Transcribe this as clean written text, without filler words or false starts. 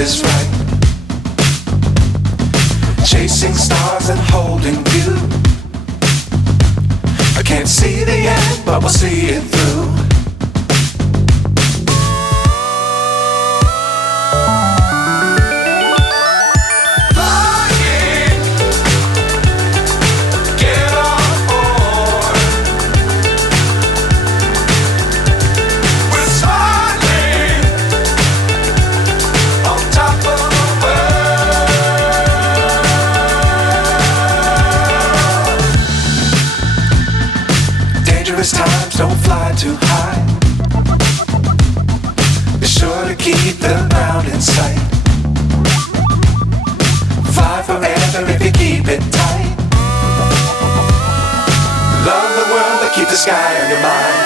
is right. Chasing stars and holding you. I can't see the end, but we'll see it through. Times don't fly too high. Be sure to keep the ground in sight. Fly forever if you keep it tight. Love the world but keep the sky on your mind.